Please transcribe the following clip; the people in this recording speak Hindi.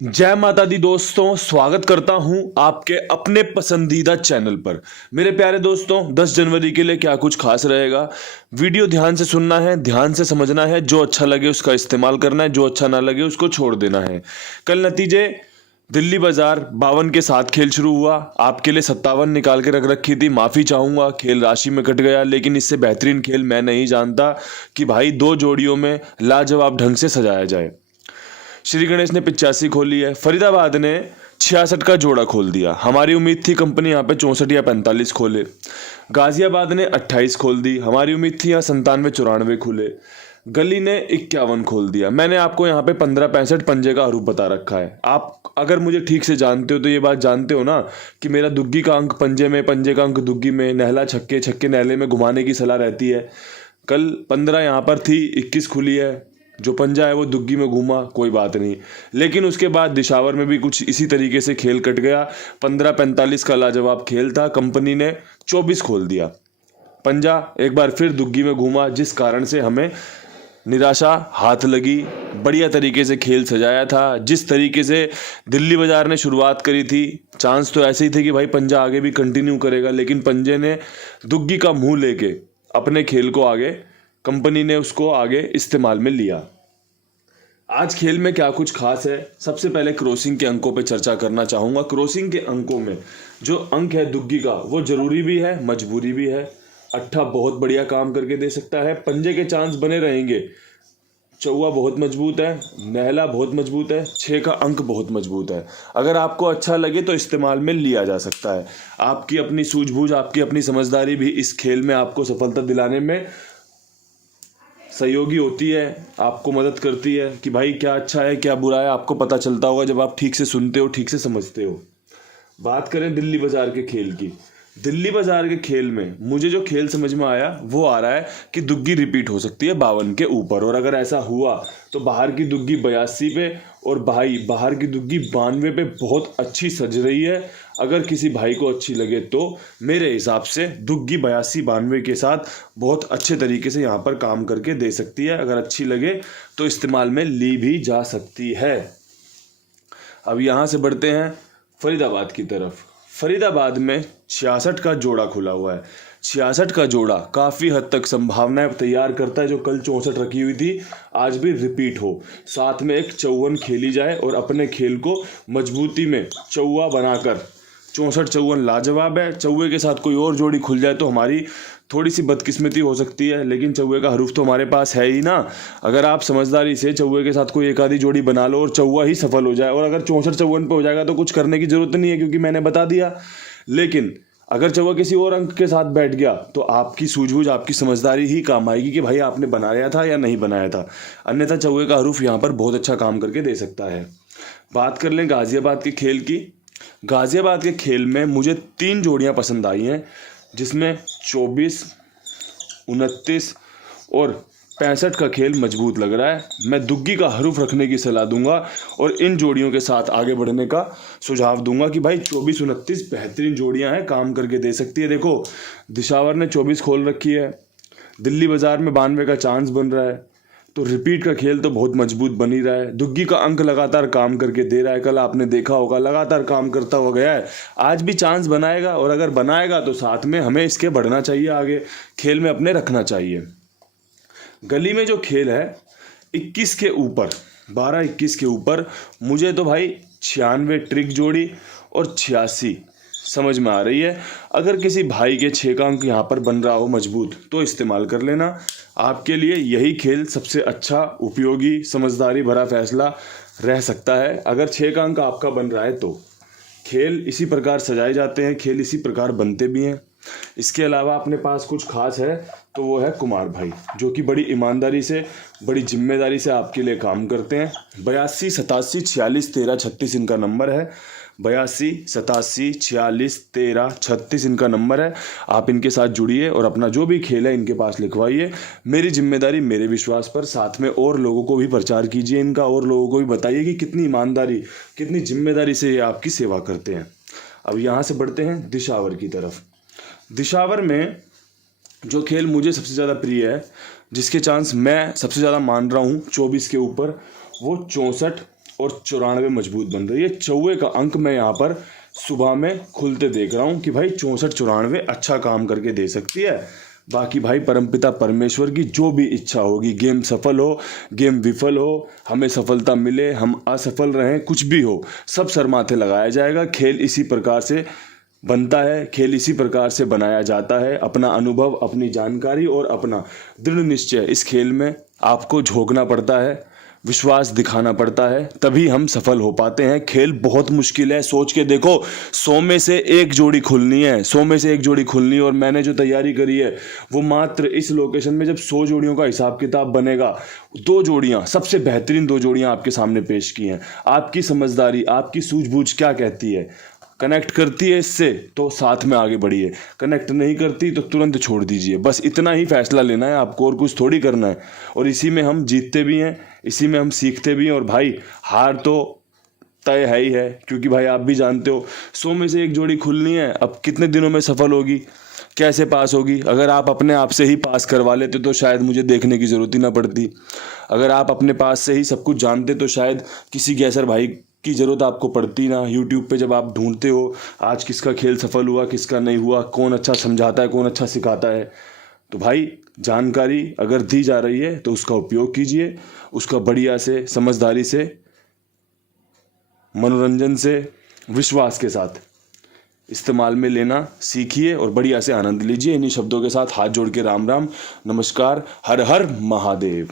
जय माता दी दोस्तों, स्वागत करता हूं आपके अपने पसंदीदा चैनल पर। मेरे प्यारे दोस्तों, 10 जनवरी के लिए क्या कुछ खास रहेगा। वीडियो ध्यान से सुनना है, ध्यान से समझना है, जो अच्छा लगे उसका इस्तेमाल करना है, जो अच्छा ना लगे उसको छोड़ देना है। कल नतीजे दिल्ली बाजार 52 के साथ खेल शुरू हुआ। आपके लिए 57 निकाल के रख रखी थी, माफ़ी चाहूँगा, खेल राशि में कट गया। लेकिन इससे बेहतरीन खेल मैं नहीं जानता कि भाई दो जोड़ियों में लाजवाब ढंग से सजाया जाए। श्री गणेश ने 85 खोली है, फरीदाबाद ने 66 का जोड़ा खोल दिया। हमारी उम्मीद थी कंपनी यहाँ पे 64 या 45 खोले। गाजियाबाद ने 28 खोल दी, हमारी उम्मीद थी यहाँ 97 94 खुले। गली ने 51 खोल दिया। मैंने आपको यहाँ पे 15-65 पंजे का हरूफ बता रखा है। आप अगर मुझे ठीक से जानते हो तो ये बात जानते हो ना कि मेरा दुग्गी का अंक पंजे में, पंजे का अंक दुग्गी में, नहला छक्के, छक्के नहले में घुमाने की सलाह रहती है। कल 15 यहाँ पर थी, 21 खुली है, जो पंजा है वो दुग्गी में घूमा, कोई बात नहीं। लेकिन उसके बाद दिशावर में भी कुछ इसी तरीके से खेल कट गया। 15-45 का लाजवाब खेल था, कंपनी ने 24 खोल दिया। पंजा एक बार फिर दुग्गी में घूमा, जिस कारण से हमें निराशा हाथ लगी। बढ़िया तरीके से खेल सजाया था, जिस तरीके से दिल्ली बाजार ने शुरुआत करी थी, चांस तो ऐसे ही थे कि भाई पंजा आगे भी कंटिन्यू करेगा। लेकिन पंजे ने दुग्गी का मुंह लेके अपने खेल को आगे, कंपनी ने उसको आगे इस्तेमाल में लिया। आज खेल में क्या कुछ खास है, सबसे पहले क्रॉसिंग के अंकों पे चर्चा करना चाहूँगा। क्रॉसिंग के अंकों में जो अंक है दुग्गी का, वो जरूरी भी है, मजबूरी भी है। अट्ठा बहुत बढ़िया काम करके दे सकता है, पंजे के चांस बने रहेंगे। चौवा बहुत मजबूत है, नहला बहुत मजबूत है, 6 का अंक बहुत मजबूत है। अगर आपको अच्छा लगे तो इस्तेमाल में लिया जा सकता है। आपकी अपनी सूझबूझ, आपकी अपनी समझदारी भी इस खेल में आपको सफलता दिलाने में सहयोगी होती है, आपको मदद करती है कि भाई क्या अच्छा है क्या बुरा है, आपको पता चलता होगा जब आप ठीक से सुनते हो, ठीक से समझते हो। बात करें दिल्ली बाजार के खेल की। दिल्ली बाजार के खेल में मुझे जो खेल समझ में आया वो आ रहा है कि दुग्गी रिपीट हो सकती है 52 के ऊपर, और अगर ऐसा हुआ तो बाहर की दुग्गी 82 पे और भाई बाहर की दुग्गी 92 पे बहुत अच्छी सज रही है। अगर किसी भाई को अच्छी लगे तो मेरे हिसाब से दुग्गी 82-92 के साथ बहुत अच्छे तरीके से यहाँ पर काम करके दे सकती है। अगर अच्छी लगे तो इस्तेमाल में ली भी जा सकती है। अब यहाँ से बढ़ते हैं फरीदाबाद की तरफ। फरीदाबाद में 66 का जोड़ा खुला हुआ है। 66 का जोड़ा काफ़ी हद तक संभावनाएं तैयार करता है, जो कल 64 रखी हुई थी आज भी रिपीट हो। साथ में एक 54 खेली जाए और अपने खेल को मजबूती में चौवा बनाकर 64-54 लाजवाब है। चौवे के साथ कोई और जोड़ी खुल जाए तो हमारी थोड़ी सी बदकिस्मती हो सकती है, लेकिन चौवे का हरूफ तो हमारे पास है ही ना। अगर आप समझदारी से चौवे के साथ कोई एक आधी जोड़ी बना लो और चौवा ही सफल हो जाए, और अगर 64-54 पे हो जाएगा तो कुछ करने की जरूरत नहीं है, क्योंकि मैंने बता दिया। लेकिन अगर चौवा किसी और अंक के साथ बैठ गया तो आपकी सूझबूझ, आपकी समझदारी ही काम आएगी कि भाई आपने बनाया था या नहीं बनाया था। अन्यथा चौवे का हरूफ यहाँ पर बहुत अच्छा काम करके दे सकता है। बात कर लें गाजियाबाद के खेल की। गाजियाबाद के खेल में मुझे 3 जोड़ियां पसंद आई हैं, जिसमें 24, 29 और 65 का खेल मजबूत लग रहा है। मैं दुग्गी का हरूफ रखने की सलाह दूंगा और इन जोड़ियों के साथ आगे बढ़ने का सुझाव दूंगा कि भाई 24, 29 बेहतरीन जोड़ियां हैं, काम करके दे सकती है। देखो दिशावर ने 24 खोल रखी है, दिल्ली बाजार में 92 का चांस बन रहा है, तो रिपीट का खेल तो बहुत मजबूत बन ही रहा है। दुग्गी का अंक लगातार काम करके दे रहा है, कल आपने देखा होगा लगातार काम करता हुआ गया है। आज भी चांस बनाएगा, और अगर बनाएगा तो साथ में हमें इसके बढ़ना चाहिए, आगे खेल में अपने रखना चाहिए। गली में जो खेल है 21 के ऊपर, 12-21 के ऊपर, मुझे तो भाई 96 ट्रिक जोड़ी और 86 समझ में आ रही है। अगर किसी भाई के 6 का अंक यहाँ पर बन रहा हो मजबूत तो इस्तेमाल कर लेना। आपके लिए यही खेल सबसे अच्छा, उपयोगी, समझदारी भरा फैसला रह सकता है। अगर 6 का अंक आपका बन रहा है तो खेल इसी प्रकार सजाए जाते हैं, खेल इसी प्रकार बनते भी हैं। इसके अलावा अपने पास कुछ खास है तो वो है कुमार भाई, जो कि बड़ी ईमानदारी से, बड़ी जिम्मेदारी से आपके लिए काम करते हैं। 82 87 46 13 36 इनका नंबर है। 82 87 46 13 36 इनका नंबर है। आप इनके साथ जुड़िए और अपना जो भी खेल है इनके पास लिखवाइए। मेरी जिम्मेदारी, मेरे विश्वास पर, साथ में और लोगों को भी प्रचार कीजिए इनका, और लोगों को भी बताइए कि कितनी ईमानदारी, कितनी जिम्मेदारी से ये आपकी सेवा करते हैं। अब यहाँ से बढ़ते हैं दिशावर की तरफ। दिशावर में जो खेल मुझे सबसे ज़्यादा प्रिय है, जिसके चांस मैं सबसे ज़्यादा मान रहा हूँ 24 के ऊपर, वो 64 और 94 मजबूत बन रही है। 94 का अंक मैं यहाँ पर सुबह में खुलते देख रहा हूँ कि भाई 64-94 अच्छा काम करके दे सकती है। बाकी भाई परमपिता परमेश्वर की जो भी इच्छा होगी, गेम सफल हो, गेम विफल हो, हमें सफलता मिले, हम असफल रहें, कुछ भी हो, सब सर माथे लगाया जाएगा। खेल इसी प्रकार से बनता है, खेल इसी प्रकार से बनाया जाता है। अपना अनुभव, अपनी जानकारी और अपना दृढ़ निश्चय इस खेल में आपको झोंकना पड़ता है, विश्वास दिखाना पड़ता है, तभी हम सफल हो पाते हैं। खेल बहुत मुश्किल है। सोच के देखो, 100 में से एक जोड़ी खुलनी है, 100 में से एक जोड़ी खुलनी है, और मैंने जो तैयारी करी है वो मात्र इस लोकेशन में जब 100 जोड़ियों का हिसाब किताब बनेगा, 2 जोड़ियां, सबसे बेहतरीन 2 जोड़ियां आपके सामने पेश की हैं। आपकी समझदारी, आपकी सूझबूझ क्या कहती है? कनेक्ट करती है इससे तो साथ में आगे बढ़िए, कनेक्ट नहीं करती तो तुरंत छोड़ दीजिए। बस इतना ही फैसला लेना है आपको, और कुछ थोड़ी करना है। और इसी में हम जीतते भी हैं, इसी में हम सीखते भी हैं। और भाई हार तो तय है ही है, क्योंकि भाई आप भी जानते हो 100 में से एक जोड़ी खुलनी है। अब कितने दिनों में सफल होगी, कैसे पास होगी? अगर आप अपने आप से ही पास करवा लेते तो शायद मुझे देखने की ज़रूरत ही ना पड़ती। अगर आप अपने पास से ही सब कुछ जानते तो शायद किसी गैसर भाई की ज़रूरत आपको पड़ती ना। यूट्यूब पे जब आप ढूंढते हो आज किसका खेल सफल हुआ, किसका नहीं हुआ, कौन अच्छा समझाता है, कौन अच्छा सिखाता है, तो भाई जानकारी अगर दी जा रही है तो उसका उपयोग कीजिए, उसका बढ़िया से, समझदारी से, मनोरंजन से, विश्वास के साथ इस्तेमाल में लेना सीखिए और बढ़िया से आनंद लीजिए। इन्हीं शब्दों के साथ हाथ जोड़ के राम राम, नमस्कार, हर हर महादेव।